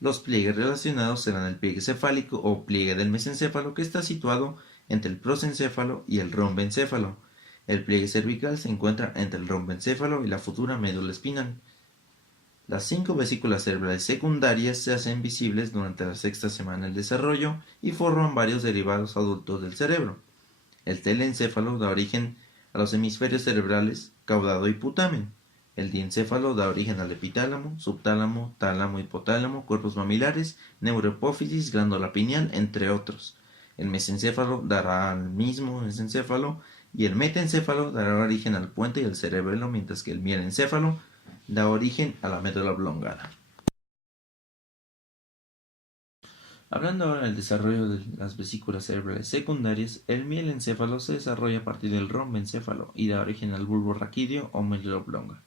Los pliegues relacionados serán el pliegue cefálico o pliegue del mesencéfalo, que está situado entre el prosencéfalo y el rombencéfalo. El pliegue cervical se encuentra entre el rombencéfalo y la futura médula espinal. Las 5 vesículas cerebrales secundarias se hacen visibles durante la sexta semana del desarrollo y forman varios derivados adultos del cerebro. El telencéfalo da origen a los hemisferios cerebrales caudado y putamen. El diencéfalo da origen al epitálamo, subtálamo, tálamo, hipotálamo, cuerpos mamilares, neurohipófisis, glándula pineal, entre otros. El mesencéfalo dará al mismo mesencéfalo y el metencéfalo dará origen al puente y al cerebelo, mientras que el mielencéfalo da origen a la médula oblongada. Hablando ahora del desarrollo de las vesículas cerebrales secundarias, el mielencéfalo se desarrolla a partir del rombencéfalo y da origen al bulbo raquídeo o médula oblonga.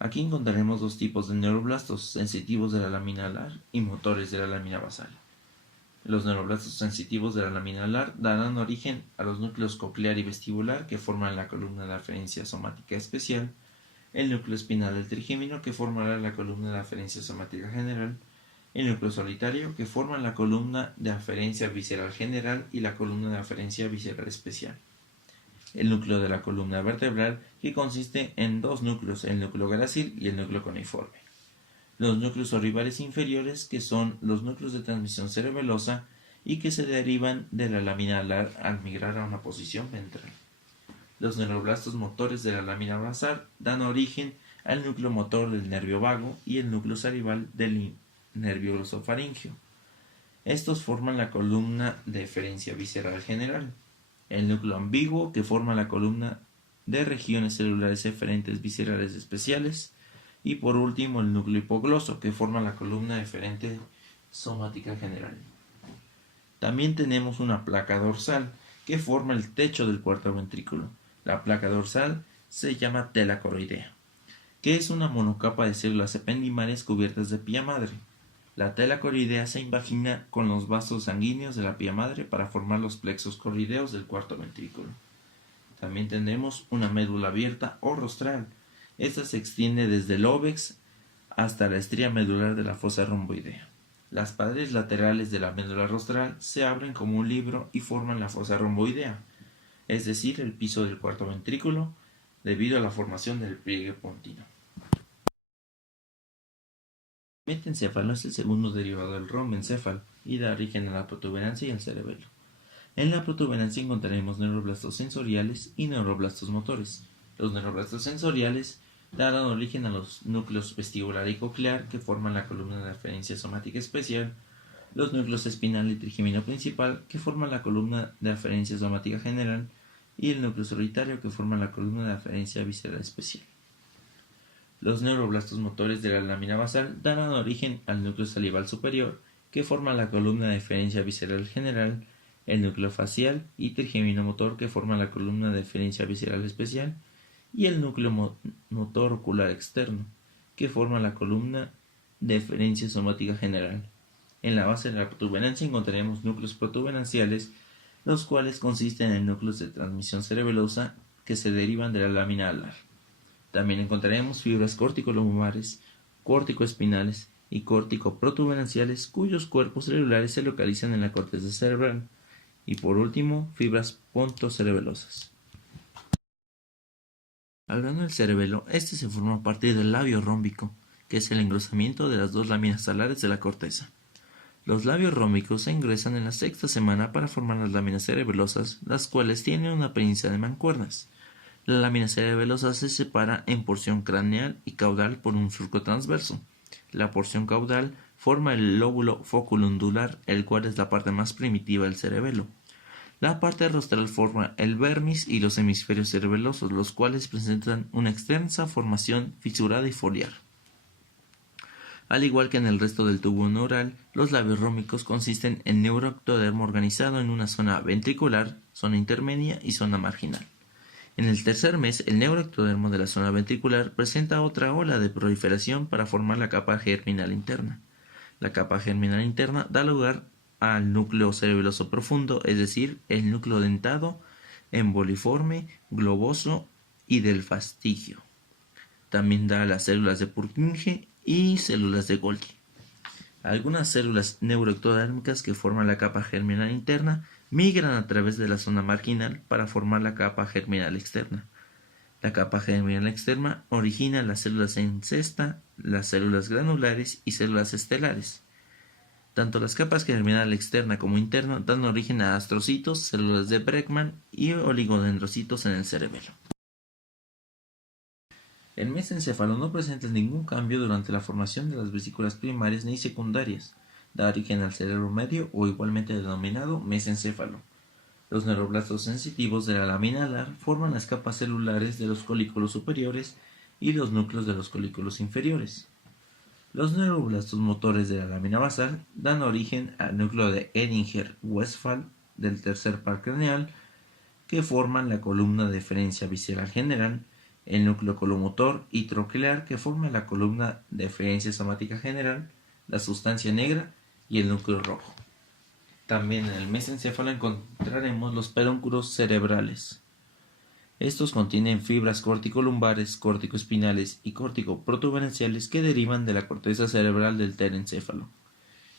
Aquí encontraremos dos tipos de neuroblastos, sensitivos de la lámina alar y motores de la lámina basal. Los neuroblastos sensitivos de la lámina alar darán origen a los núcleos coclear y vestibular, que forman la columna de aferencia somática especial, el núcleo espinal del trigémino, que formará la columna de aferencia somática general, el núcleo solitario, que forma la columna de aferencia visceral general y la columna de aferencia visceral especial. El núcleo de la columna vertebral, que consiste en dos núcleos, el núcleo grácil y el núcleo cuneiforme. Los núcleos oribales inferiores, que son los núcleos de transmisión cerebelosa y que se derivan de la lámina alar al migrar a una posición ventral. Los neuroblastos motores de la lámina basal dan origen al núcleo motor del nervio vago y el núcleo salival del nervio glosofaríngeo. Estos forman la columna de eferencia visceral general. El núcleo ambiguo, que forma la columna de regiones celulares eferentes viscerales especiales. Y por último, el núcleo hipogloso, que forma la columna eferente somática general. También tenemos una placa dorsal, que forma el techo del cuarto ventrículo. La placa dorsal se llama tela coroidea, que es una monocapa de células ependimales cubiertas de pía madre. La tela coroidea se invagina con los vasos sanguíneos de la pía madre para formar los plexos coroideos del cuarto ventrículo. También tenemos una médula abierta o rostral. Esta se extiende desde el óvex hasta la estría medular de la fosa romboidea. Las paredes laterales de la médula rostral se abren como un libro y forman la fosa romboidea, es decir, el piso del cuarto ventrículo, debido a la formación del pliegue pontino. El metencéfalo es el segundo derivado del rombencéfalo y da origen a la protuberancia y al cerebelo. En la protuberancia encontraremos neuroblastos sensoriales y neuroblastos motores. Los neuroblastos sensoriales darán origen a los núcleos vestibular y coclear, que forman la columna de aferencia somática especial, los núcleos espinal y trigémino principal, que forman la columna de aferencia somática general, y el núcleo solitario, que forma la columna de aferencia visceral especial. Los neuroblastos motores de la lámina basal darán origen al núcleo salival superior, que forma la columna de eferencia visceral general, el núcleo facial y trigémino motor, que forma la columna de eferencia visceral especial, y el núcleo motor ocular externo, que forma la columna de eferencia somática general. En la base de la protuberancia encontraremos núcleos protuberanciales, los cuales consisten en núcleos de transmisión cerebelosa que se derivan de la lámina alar. También encontraremos fibras corticolumbales, corticoespinales y corticoprotuberanciales, cuyos cuerpos celulares se localizan en la corteza cerebral. Y por último, fibras pontocerebelosas. Hablando del cerebelo, este se forma a partir del labio rómbico, que es el engrosamiento de las dos láminas alares de la corteza. Los labios rómbicos se ingresan en la sexta semana para formar las láminas cerebelosas, las cuales tienen una apariencia de mancuernas. La lámina cerebelosa se separa en porción craneal y caudal por un surco transverso. La porción caudal forma el lóbulo foculondular, el cual es la parte más primitiva del cerebelo. La parte rostral forma el vermis y los hemisferios cerebelosos, los cuales presentan una extensa formación fisurada y foliar. Al igual que en el resto del tubo neural, los labios rómbicos consisten en neuroectodermo organizado en una zona ventricular, zona intermedia y zona marginal. En el tercer mes, el neuroectodermo de la zona ventricular presenta otra ola de proliferación para formar la capa germinal interna. La capa germinal interna da lugar al núcleo cerebeloso profundo, es decir, el núcleo dentado, emboliforme, globoso y del fastigio. También da las células de Purkinje y células de Golgi. Algunas células neuroectodérmicas que forman la capa germinal interna migran a través de la zona marginal para formar la capa germinal externa. La capa germinal externa origina las células en cesta, las células granulares y células estelares. Tanto las capas germinal externa como interna dan origen a astrocitos, células de Bregman y oligodendrocitos en el cerebelo. El mesencéfalo no presenta ningún cambio durante la formación de las vesículas primarias ni secundarias. Da origen al cerebro medio o igualmente denominado mesencéfalo. Los neuroblastos sensitivos de la lámina alar forman las capas celulares de los folículos superiores y los núcleos de los folículos inferiores. Los neuroblastos motores de la lámina basal dan origen al núcleo de Ehringer-Westphal del tercer par craneal, que forman la columna deferencia visceral general, el núcleo colomotor y troquelar, que forma la columna deferencia somática general, la sustancia negra y el núcleo rojo. También en el mesencéfalo encontraremos los pedúnculos cerebrales. Estos contienen fibras corticolumbares, corticoespinales y corticoprotuberenciales que derivan de la corteza cerebral del telencéfalo.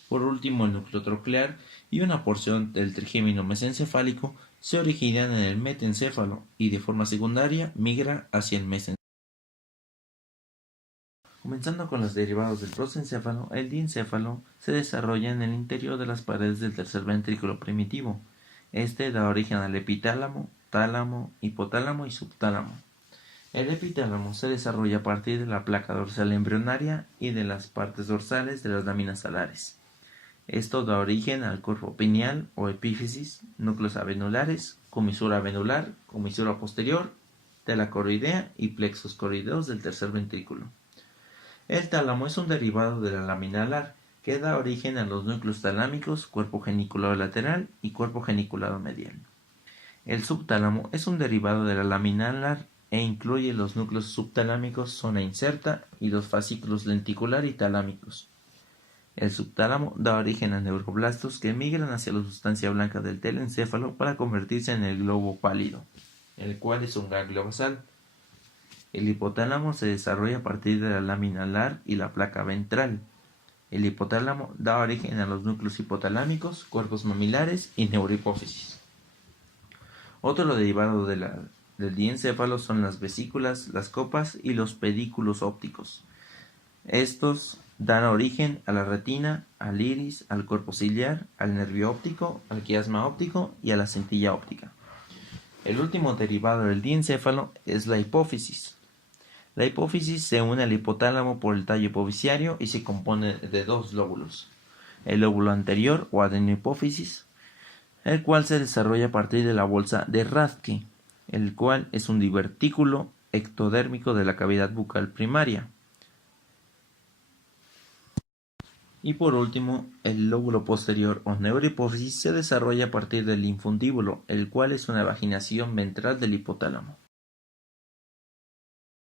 Por último, el núcleo troclear y una porción del trigémino mesencefálico se originan en el metencéfalo y de forma secundaria migra hacia el mesencéfalo. Comenzando con los derivados del prosencéfalo, el diencéfalo se desarrolla en el interior de las paredes del tercer ventrículo primitivo. Este da origen al epitálamo, tálamo, hipotálamo y subtálamo. El epitálamo se desarrolla a partir de la placa dorsal embrionaria y de las partes dorsales de las láminas alares. Esto da origen al cuerpo pineal o epífisis, núcleos avenulares, comisura avenular, comisura posterior, tela coroidea y plexos coroideos del tercer ventrículo. El tálamo es un derivado de la lámina alar que da origen a los núcleos talámicos, cuerpo geniculado lateral y cuerpo geniculado medial. El subtálamo es un derivado de la lámina alar e incluye los núcleos subtalámicos, zona inserta y los fascículos lenticular y talámicos. El subtálamo da origen a neuroblastos que migran hacia la sustancia blanca del telencéfalo para convertirse en el globo pálido, el cual es un ganglio basal. El hipotálamo se desarrolla a partir de la lámina alar y la placa ventral. El hipotálamo da origen a los núcleos hipotalámicos, cuerpos mamilares y neurohipófisis. Otro derivado del diencéfalo son las vesículas, las copas y los pedículos ópticos. Estos dan origen a la retina, al iris, al cuerpo ciliar, al nervio óptico, al quiasma óptico y a la centilla óptica. El último derivado del diencéfalo es la hipófisis. La hipófisis se une al hipotálamo por el tallo hipofisiario y se compone de dos lóbulos. El lóbulo anterior o adenohipófisis, el cual se desarrolla a partir de la bolsa de Rathke, el cual es un divertículo ectodérmico de la cavidad bucal primaria. Y por último, el lóbulo posterior o neurohipófisis se desarrolla a partir del infundíbulo, el cual es una vaginación ventral del hipotálamo.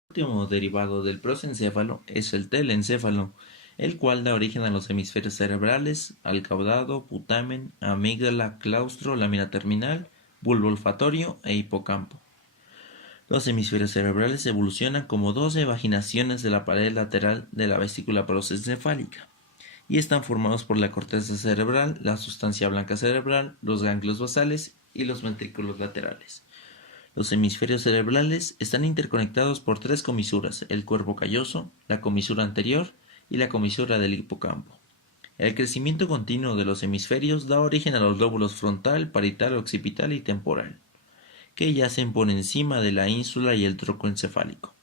El último derivado del prosencéfalo es el telencéfalo, el cual da origen a los hemisferios cerebrales, al caudado, putamen, amígdala, claustro, lámina terminal, bulbo olfatorio e hipocampo. Los hemisferios cerebrales evolucionan como 12 vaginaciones de la pared lateral de la vesícula prosencefálica y están formados por la corteza cerebral, la sustancia blanca cerebral, los ganglios basales y los ventrículos laterales. Los hemisferios cerebrales están interconectados por 3 comisuras: el cuerpo calloso, la comisura anterior y la comisura del hipocampo. El crecimiento continuo de los hemisferios da origen a los lóbulos frontal, parietal, occipital y temporal, que yacen por encima de la ínsula y el tronco encefálico.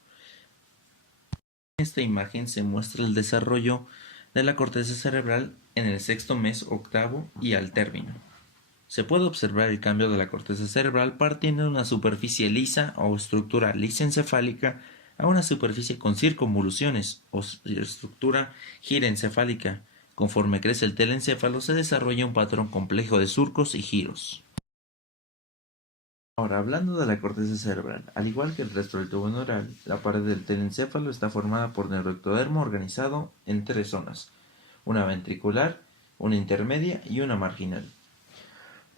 En esta imagen se muestra el desarrollo de la corteza cerebral en el sexto mes octavo y al término. Se puede observar el cambio de la corteza cerebral partiendo de una superficie lisa o estructura lisencefálica a una superficie con circunvoluciones o estructura girencefálica. Conforme crece el telencéfalo se desarrolla un patrón complejo de surcos y giros. Ahora, hablando de la corteza cerebral, al igual que el resto del tubo neural, la pared del telencéfalo está formada por neuroectodermo organizado en 3 zonas: una ventricular, una intermedia y una marginal.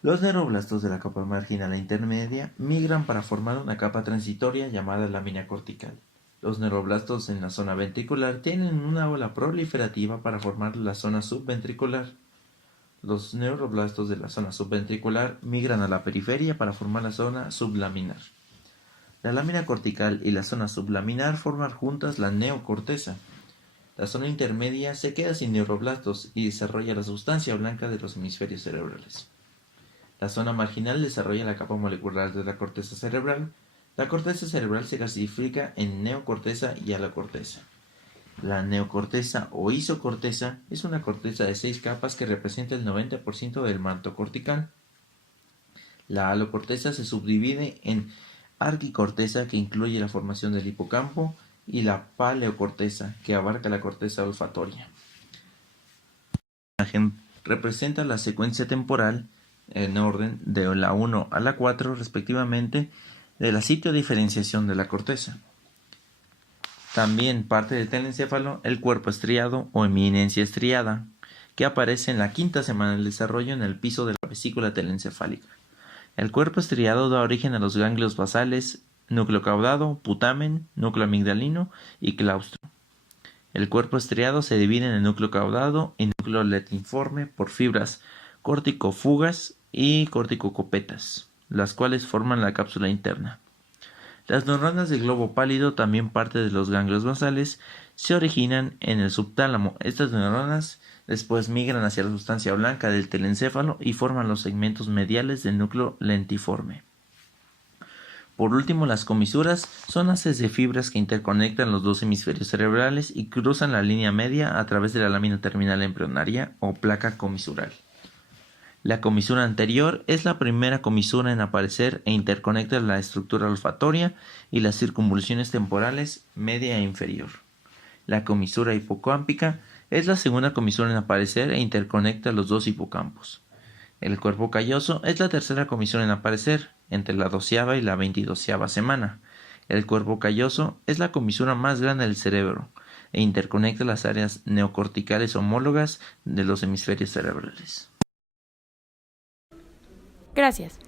Los neuroblastos de la capa marginal e intermedia migran para formar una capa transitoria llamada lámina cortical. Los neuroblastos en la zona ventricular tienen una ola proliferativa para formar la zona subventricular. Los neuroblastos de la zona subventricular migran a la periferia para formar la zona sublaminar. La lámina cortical y la zona sublaminar forman juntas la neocorteza. La zona intermedia se queda sin neuroblastos y desarrolla la sustancia blanca de los hemisferios cerebrales. La zona marginal desarrolla la capa molecular de la corteza cerebral. La corteza cerebral se clasifica en neocorteza y alocorteza. La neocorteza o isocorteza es una corteza de 6 capas que representa el 90% del manto cortical. La alocorteza se subdivide en arquicorteza, que incluye la formación del hipocampo, y la paleocorteza, que abarca la corteza olfatoria. La imagen representa la secuencia temporal en orden de la 1 a la 4 respectivamente de la citodiferenciación de la corteza. También parte del telencéfalo el cuerpo estriado o eminencia estriada, que aparece en la quinta semana del desarrollo en el piso de la vesícula telencefálica. El cuerpo estriado da origen a los ganglios basales, núcleo caudado, putamen, núcleo amigdalino y claustro. El cuerpo estriado se divide en el núcleo caudado y núcleo lentiforme por fibras corticofugas y corticocopetas, las cuales forman la cápsula interna. Las neuronas del globo pálido, también parte de los ganglios basales, se originan en el subtálamo. Estas neuronas después migran hacia la sustancia blanca del telencéfalo y forman los segmentos mediales del núcleo lentiforme. Por último, las comisuras son haces de fibras que interconectan los dos hemisferios cerebrales y cruzan la línea media a través de la lámina terminal embrionaria o placa comisural. La comisura anterior es la primera comisura en aparecer e interconecta la estructura olfatoria y las circunvoluciones temporales media e inferior. La comisura hipocámpica es la segunda comisura en aparecer e interconecta los dos hipocampos. El cuerpo calloso es la tercera comisura en aparecer, entre la 12ª y la 22ª semana. El cuerpo calloso es la comisura más grande del cerebro e interconecta las áreas neocorticales homólogas de los hemisferios cerebrales. Gracias.